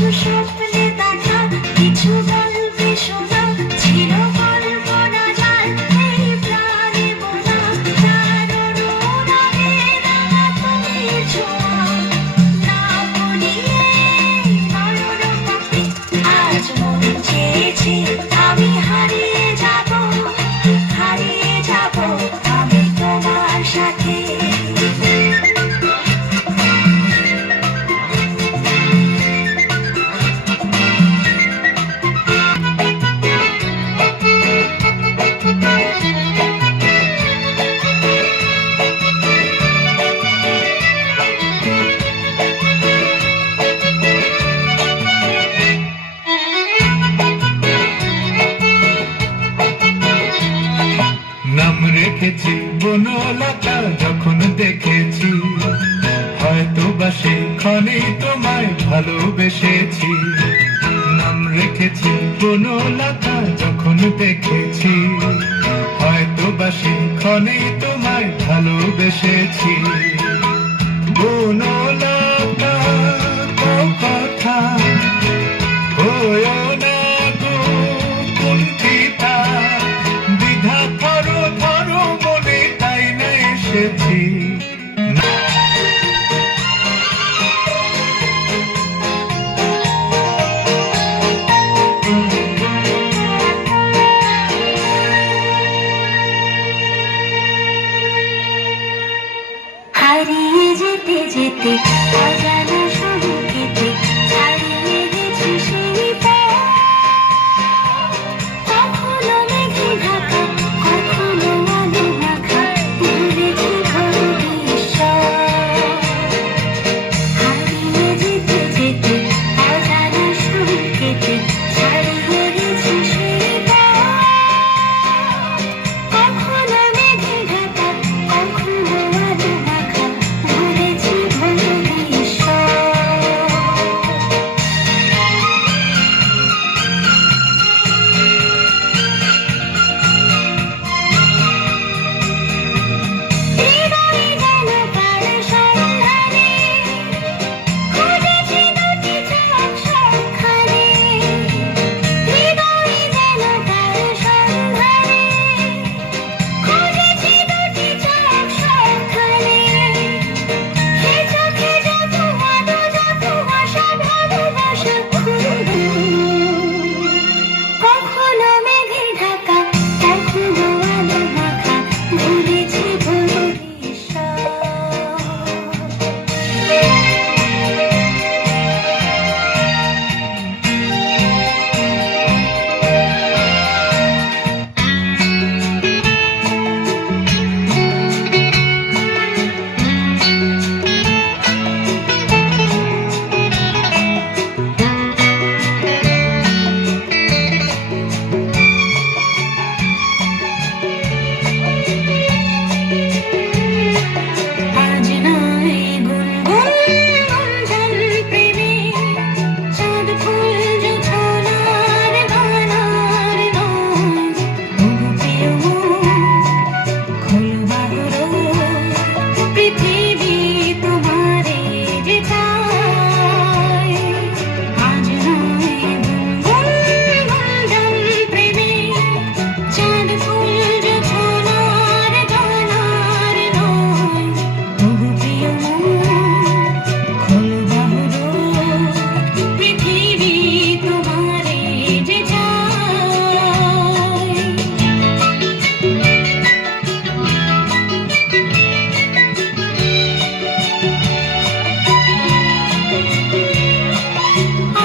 কিছু স্বপ্নে দেখা, কিছু গল্পে শোনা, ছিল কল্পনা যার এই প্রাণে বোনা, যার অনুরাগে রাঙা তুমি ছোঁয়া, না বলিয়ে নয়ন পাখি। আজ মন চেয়েছে আমি হারিয়ে যাব, হারিয়ে যাব আমি তোমার সাথে। নাম রেখেছি বনলতা যখন দেখেছি, হয়তো বা সেখানেই তোমায় ভালোবেসেছি। নাম রেখেছি বনলতা যখন দেখেছি, হয়তো বা সেখানেই তোমায় ভালোবেসেছি। বনলতা কথা হয়ো না গো কুণ্ঠিতা, দ্বিধা ধরো ধরো মনে তাই না এসেছি। হারিয়ে যেতে যেতে অজানা সংকেতে হারিয়ে গেছি সেই পথ। কখনো মেঘে ঢাকা, কখনো আলো মাখা, ভুলেছি ভবিষ্যৎ। হারিয়ে যেতে যেতে অজানা সংকেতে হারিয়ে গেছি সেই পথ। কখনো মেঘে ঢাকা, কখনো আলো মাখা, ভুলেছি ভবিষ্যৎ। হৃদয়ে যেন কার সন্ধানে, খুঁজেছি দুটি চোখ সবখানে। হৃদয়ে যেন কার সন্ধানে, খুঁজেছি দুটি চোখ সবখানে। সে চোখে যত আলো, যত আশা, ভালোবাসা খুঁজে। কখনো মেঘে ঢাকা, কখনো আলো মাখা, ভুলেছি ভবিষ্যৎ। আজ নয় গুনগুন গুঞ্জন প্রেমে, চাঁদ ফুল জোছনার গানার নয়। ওগো প্রিয় মন, খোলো বাহুর, পৃথিবী তোমারে যে চায়। আজ নয় গুনগুন গুঞ্জন প্রেমে, চাঁদ ফুল জোছনার গানার নয়। ওগো প্রিয় মন, খোলো বাহুর, পৃথিবী তোমারে যে চায়।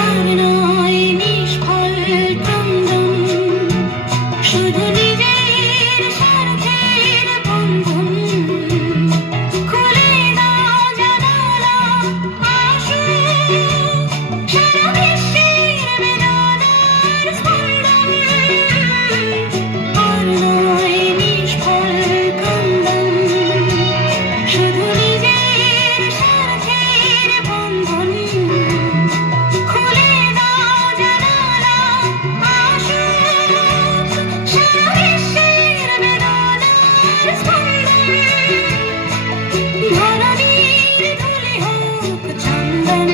আর নয় নিষ্ফল ক্রন্দন, শুধু নিজের স্বার্থের বন্ধন। খুলে দাও জানালা, আসুক সারা বিশ্বের বেদনার স্পন্দন। আর নয় নিষ্ফল ক্রন্দন, শুধু নিজের স্বার্থের বন্ধন। খুলে দাও জানালা, আসুক সারা বিশ্বের বেদনার স্পন্দন। ধরণীর ধুলি হোক চন্দন,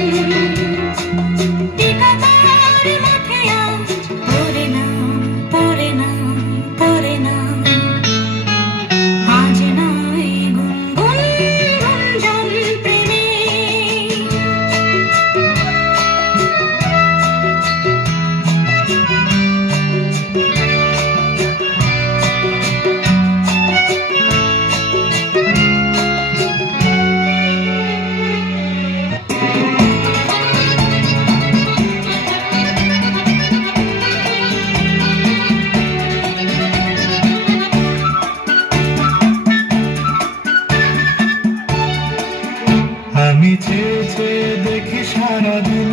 দেখি সারাদিন,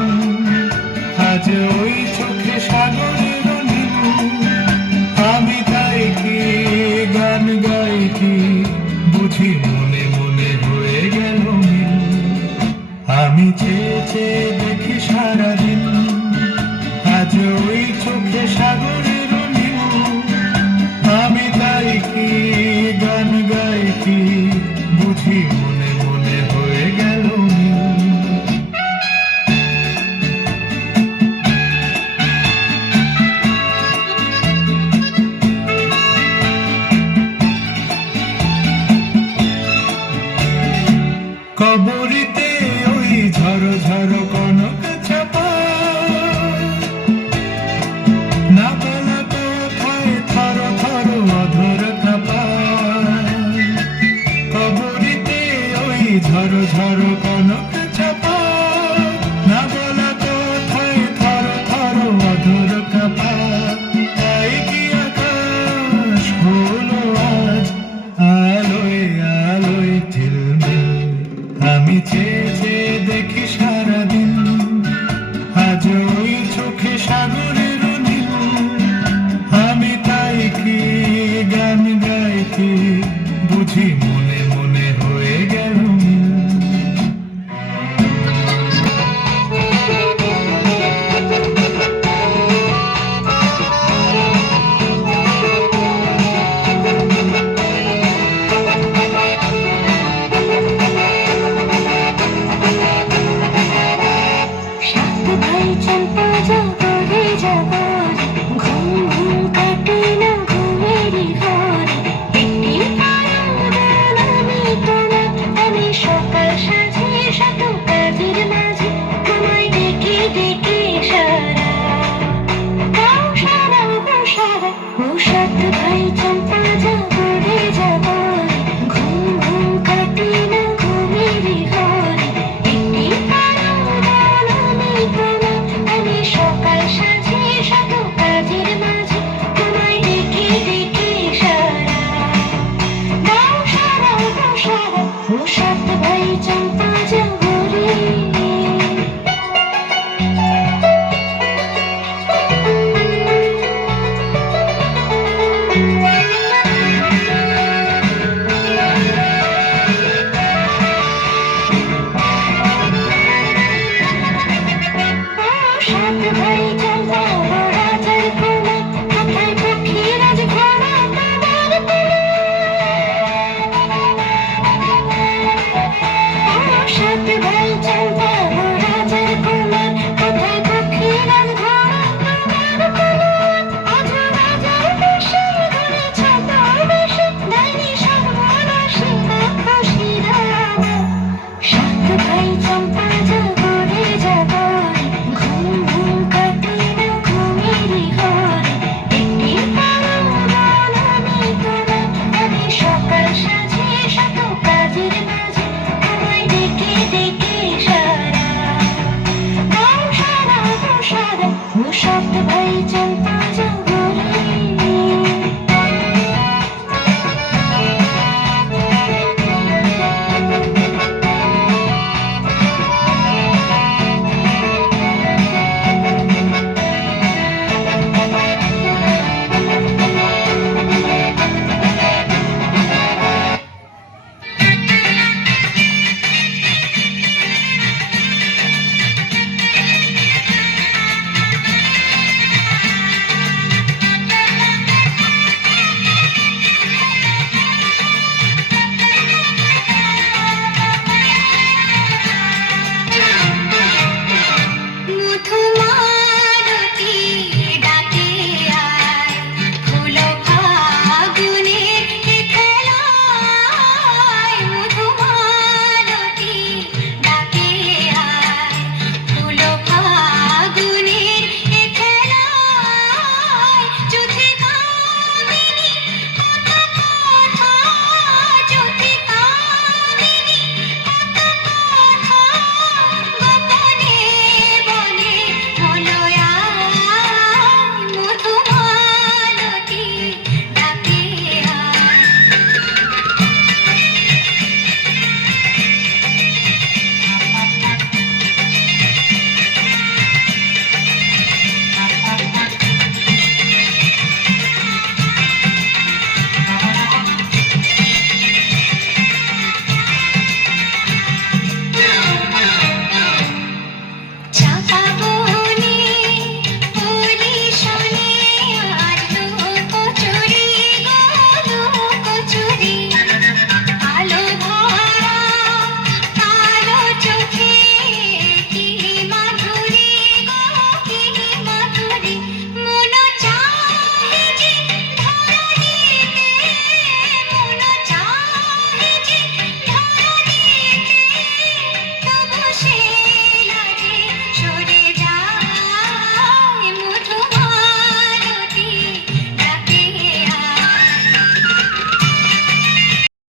আজ ওই চোখে সাগরের নীল। আমি তাই কি গান গাই কি, বুঝি মনে মনে হয়ে গেল মিল। আমি চেয়ে চেয়ে দেখি সারাদিন, আজ ওই চোখে সাগরের নীল। আমি তাই কি গান গাই কি, বুঝি মনে মনে হয়ে গেল মিল। কবরিতে ওই ঝড় ঝড় কনক চাপা, না বলা কোথায় থর থর অধর কাপা। কবরিতে ওই ঝড় ঝড় কনক